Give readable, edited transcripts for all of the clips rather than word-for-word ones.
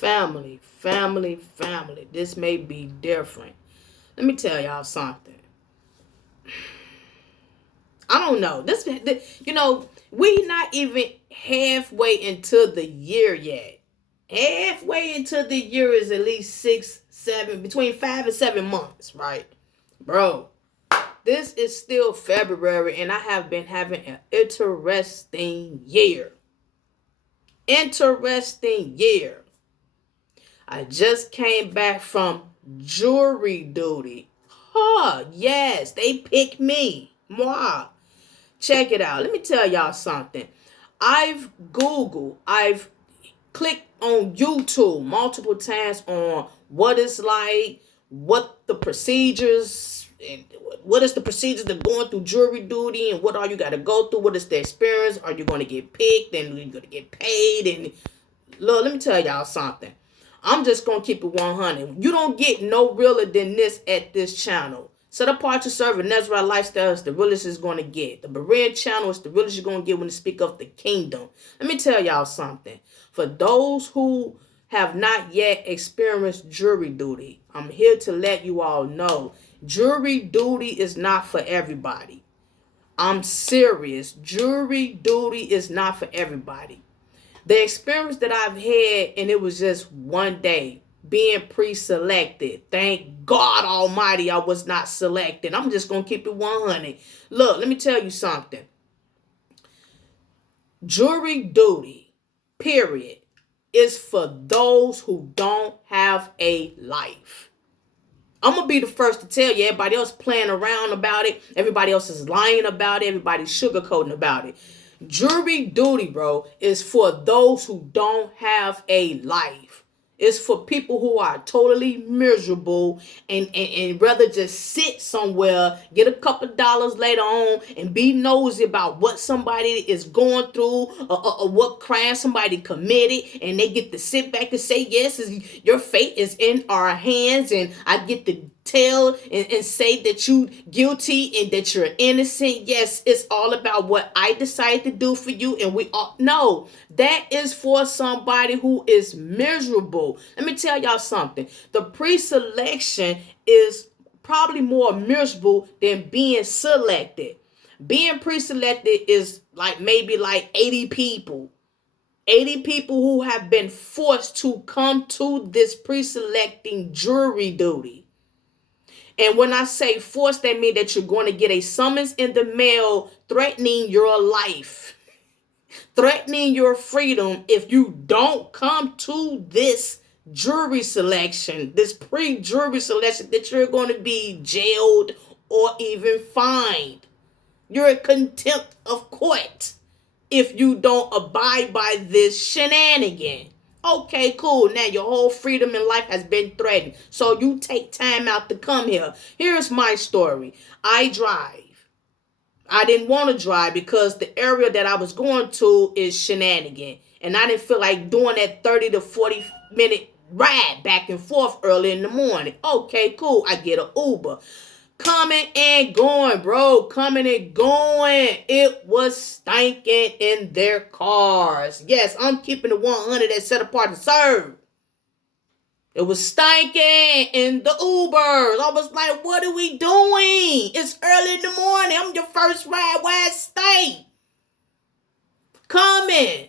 family. This may be different. Let me tell y'all something. I don't know. We not even halfway into the year yet. Halfway into the year is at least 6, 7, between 5 and 7 months, right? Bro, this is still February and I have been having an interesting year. Interesting year. I just came back from jury duty. Yes, they picked me. Moi. Check it out. Let me tell y'all something. I've clicked on YouTube multiple times on what it's like, what the procedures, and what is the procedures to going through jury duty, and what all you got to go through. What is the experience? Are you going to get picked, and you're going to get paid? And look, let me tell y'all something. I'm just going to keep it 100. You don't get no realer than this at this channel. Set apart to serve a Nazarite lifestyle is the realest is going to get. The Berean channel is the realest you're going to get when you speak of the kingdom. Let me tell y'all something. For those who have not yet experienced jury duty, I'm here to let you all know. Jury duty is not for everybody. I'm serious. Jury duty is not for everybody. The experience that I've had, and it was just one day, being pre-selected. Thank God Almighty I was not selected. I'm just going to keep it 100. Look, let me tell you something. Jury duty, period, is for those who don't have a life. I'm going to be the first to tell you, everybody else playing around about it. Everybody else is lying about it. Everybody's sugarcoating about it. Jury duty, bro, is for those who don't have a life. It's for people who are totally miserable and rather just sit somewhere, get a couple dollars later on, and be nosy about what somebody is going through or what crime somebody committed, and they get to sit back and say, yes, your fate is in our hands, and I get to tell and say that you guilty and that you're innocent. Yes, it's all about what I decide to do for you, and we all know that is for somebody who is miserable. Let me tell y'all something. The pre-selection is probably more miserable than being selected. Being pre-selected is maybe 80 people. 80 people who have been forced to come to this pre-selecting jury duty. And when I say forced, that means that you're going to get a summons in the mail threatening your life, threatening your freedom if you don't come to this jury selection, this pre-jury selection, that you're going to be jailed or even fined. You're in contempt of court if you don't abide by this shenanigan. Okay, cool. Now your whole freedom in life has been threatened. So you take time out to come here. Here's my story. I drive. I didn't want to drive because the area that I was going to is shenanigan. And I didn't feel like doing that 30 to 40 minute ride back and forth early in the morning. Okay, cool. I get an Uber. Coming and going, bro. Coming and going. It was stinking in their cars. Yes, I'm keeping the 100 that set apart to serve. It was stinking in the Ubers. I was like, what are we doing? It's early in the morning. I'm your first ride. Why it stink? Coming.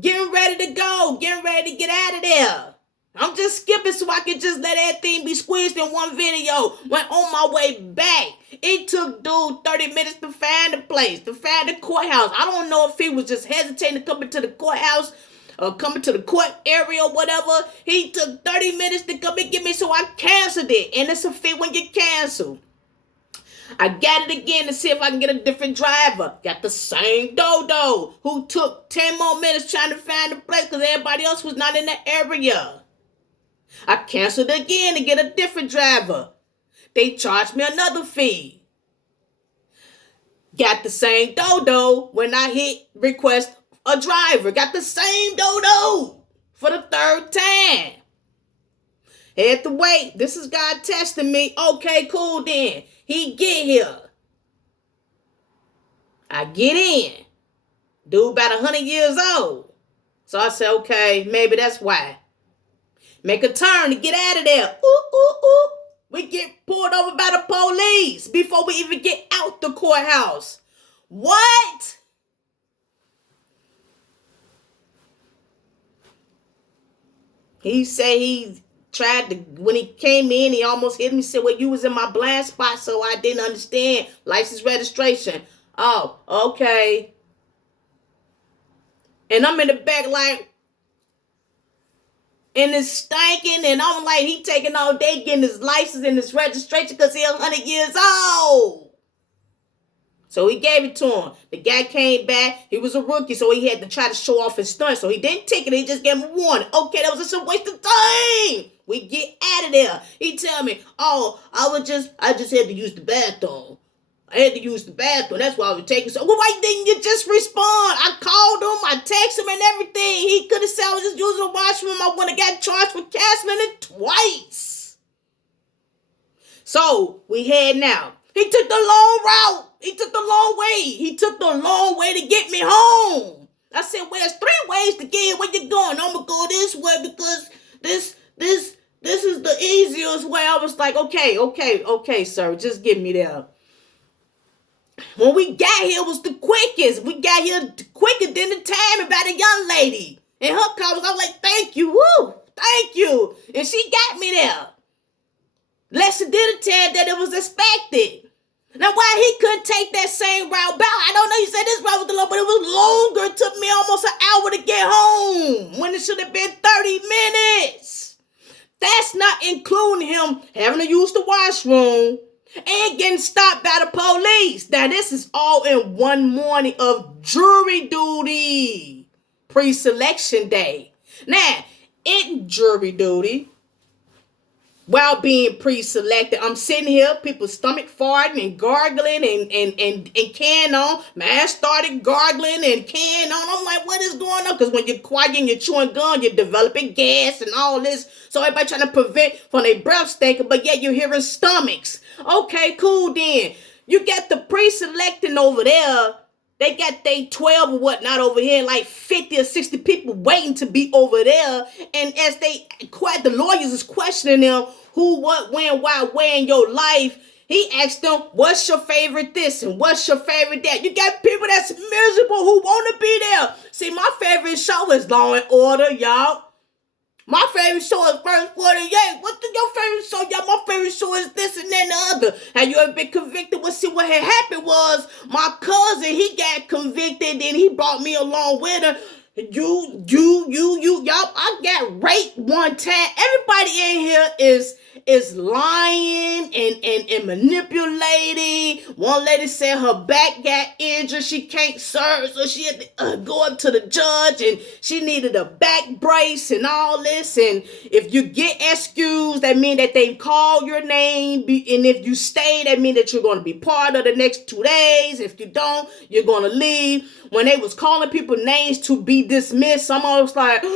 Getting ready to go. Getting ready to get out of there. I'm just skipping so I can just let everything be squeezed in one video. Went on my way back. It took dude 30 minutes to find the place, to find the courthouse. I don't know if he was just hesitating to come into the courthouse or coming to the court area or whatever. He took 30 minutes to come and get me, so I canceled it. And it's a fee when you cancel. I got it again to see if I can get a different driver. Got the same dodo who took 10 more minutes trying to find the place because everybody else was not in the area. I canceled again to get a different driver. They charged me another fee. Got the same dodo when I hit request a driver. Got the same dodo for the third time. Had to wait. This is God testing me. Okay, cool then. He get here. I get in. Dude about 100 years old. So I said, okay, maybe that's why. Make a turn to get out of there. Ooh, ooh, ooh. We get pulled over by the police before we even get out the courthouse. What? He said he tried to, when he came in, he almost hit me. He said, well, you was in my blind spot, so I didn't understand. License registration. Oh, okay. And I'm in the back like, and it's stinking, and I'm like, he taking all day getting his license and his registration because he's 100 years old. So he gave it to him. The guy came back. He was a rookie, so he had to try to show off his stunt. So he didn't take it. He just gave him a warning. Okay, that was just a waste of time. We get out of there. He tell me, oh, I just had to use the bathroom. I had to use the bathroom. That's why I was taking so. Well, why didn't you just respond? I called him. I texted him and everything. He could have said I was just using the washroom. I would have got charged for canceling it twice. So we head now. He took the long route. He took the long way. He took the long way to get me home. I said, well, there's 3 ways to get here. Where you going? I'm going to go this way because this is the easiest way. I was like, okay, sir. Just get me there. When we got here, it was the quickest. We got here quicker than the time about a young lady. And her car was, I was like, thank you. Woo, thank you. And she got me there. Lester did tell that it was expected. Now, why he couldn't take that same route back? I don't know. He said this route was the long, but it was longer. It took me almost an hour to get home when it should have been 30 minutes. That's not including him having to use the washroom and getting stopped by the police. Now, this is all in one morning of jury duty, pre-selection day. Now, in jury duty, while being pre-selected, I'm sitting here, people's stomach farting and gargling and can on. Man started gargling and can on. I'm like, what is going on? Because when you're quiet and you're chewing gum, you're developing gas and all this. So everybody trying to prevent from their breath stinking, but yet you're hearing stomachs. Okay, cool then. You got the pre-selecting over there. They got they 12 or whatnot over here, like 50 or 60 people waiting to be over there. And as the lawyers is questioning them, who, what, when, why, where in your life, he asked them, what's your favorite this and what's your favorite that? You got people that's miserable who want to be there. See, my favorite show is Law and Order, y'all. My favorite show is First 48. What's your favorite show? Y'all, my favorite show is this and then the other. Have you ever been convicted? Well, see, what had happened was my cousin, he got convicted and he brought me along with him. Y'all, I got raped one time. Everybody in here is lying and manipulating. One lady said her back got injured. She can't serve, so she had to go up to the judge and she needed a back brace and all this. And if you get excused, that means that they call your name. And if you stay, that means that you're going to be part of the next 2 days. If you don't, you're going to leave. When they was calling people names to be dismissed, someone was like, I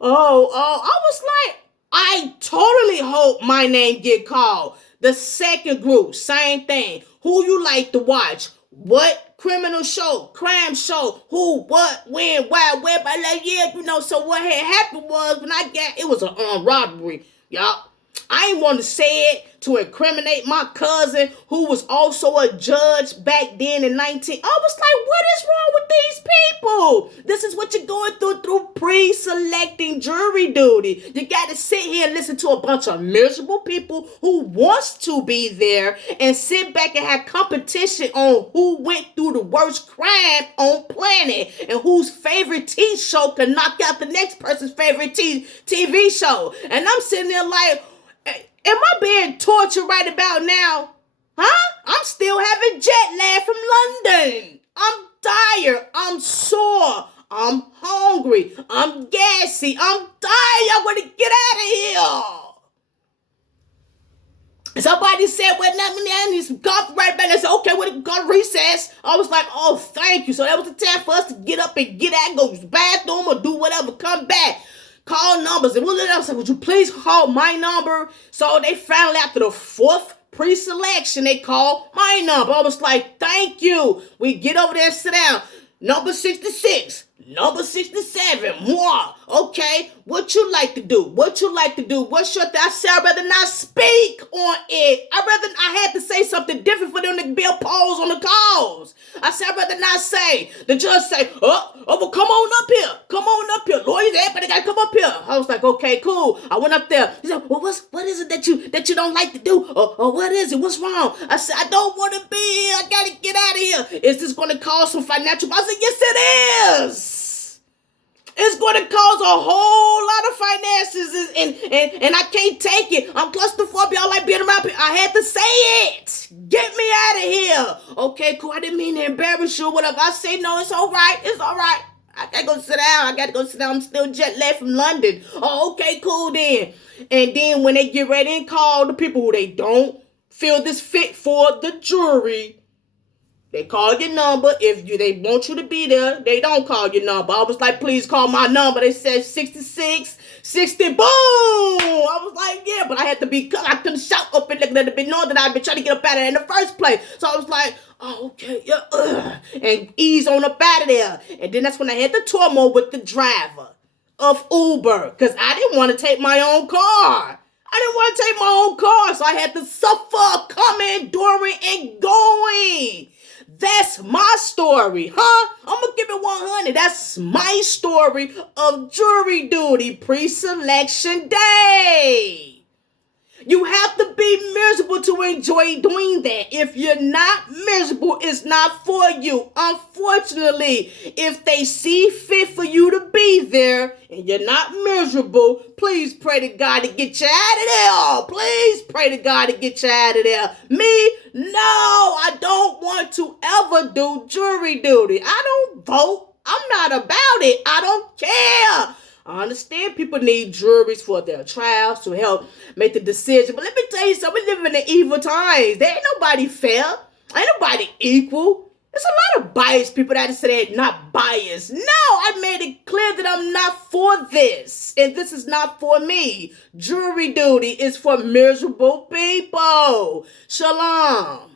was like, I totally hope my name get called. The second group, same thing. Who you like to watch? What criminal show, crime show, who, what, when, why, where, but like, yeah, so what had happened was when it was an armed robbery, y'all. I ain't want to say it to incriminate my cousin who was also a judge back then in 19. I was like, what is wrong with these people? This is what you're going through pre-selecting jury duty. You got to sit here and listen to a bunch of miserable people who wants to be there and sit back and have competition on who went through the worst crime on planet and whose favorite TV show can knock out the next person's favorite TV show. And I'm sitting there like, am I being tortured right about now? Huh? I'm still having jet lag from London. I'm tired. I'm sore. I'm hungry. I'm gassy. I'm tired. I want to get out of here. Somebody said, well, I need some coffee right back. I said, okay, we're going to recess. I was like, oh, thank you. So that was the time for us to get up and get out, go to the bathroom or do whatever, come back. Call numbers. And I was like, would you please call my number? So they finally, after the 4th pre-selection, they called my number. I was like, thank you. We get over there and sit down. Number 66. Number 67. More. Okay. What you like to do? What you like to do? What's your thing? I said I'd rather not speak on it. I had to say something different for them to be a pause on the calls. I said I'd rather not say. The judge say, well, come on up here. Come on up here. Lawyers, everybody gotta come up here. I was like, okay, cool. I went up there. He said, well, what is it that you don't like to do? Or what is it? What's wrong? I said, I don't want to be here. I gotta get out of here. Is this gonna cause some financial? I said, yes, it is. It's going to cause a whole lot of finances, and I can't take it. I'm claustrophobic. I like being around people. I had to say it. Get me out of here. Okay, cool. I didn't mean to embarrass you or whatever. I say, no, it's all right. It's all right. I got to go sit down. I'm still jet lagged from London. Oh, okay, cool then. And then when they get ready and call the people who they don't feel this fit for the jury, they call your number. If they want you to be there, they don't call your number. I was like, please call my number. They said 66, 60, boom. I was like, yeah, but I had to I couldn't shout up and let it be known that I'd been trying to get up out of there in the first place. So I was like, oh, okay, yeah, and ease on up out of there. And then that's when I had the turmoil with the driver of Uber, because I didn't want to take my own car. So I had to suffer coming, during, and going. That's my story, huh? I'm going to give it 100. That's my story of jury duty pre-selection day. You have to be miserable to enjoy doing that. If you're not miserable, it's not for you. Unfortunately, if they see fit for you to be there and you're not miserable, please pray to God to get you out of there. Please pray to God to get you out of there. Me? No, I don't want to ever do jury duty. I don't vote. I'm not about it. I don't care. I understand people need juries for their trials to help make the decision. But let me tell you something. We live in the evil times. There ain't nobody fair. Ain't nobody equal. There's a lot of biased people that say they're not biased. No, I made it clear that I'm not for this. And this is not for me. Jury duty is for miserable people. Shalom.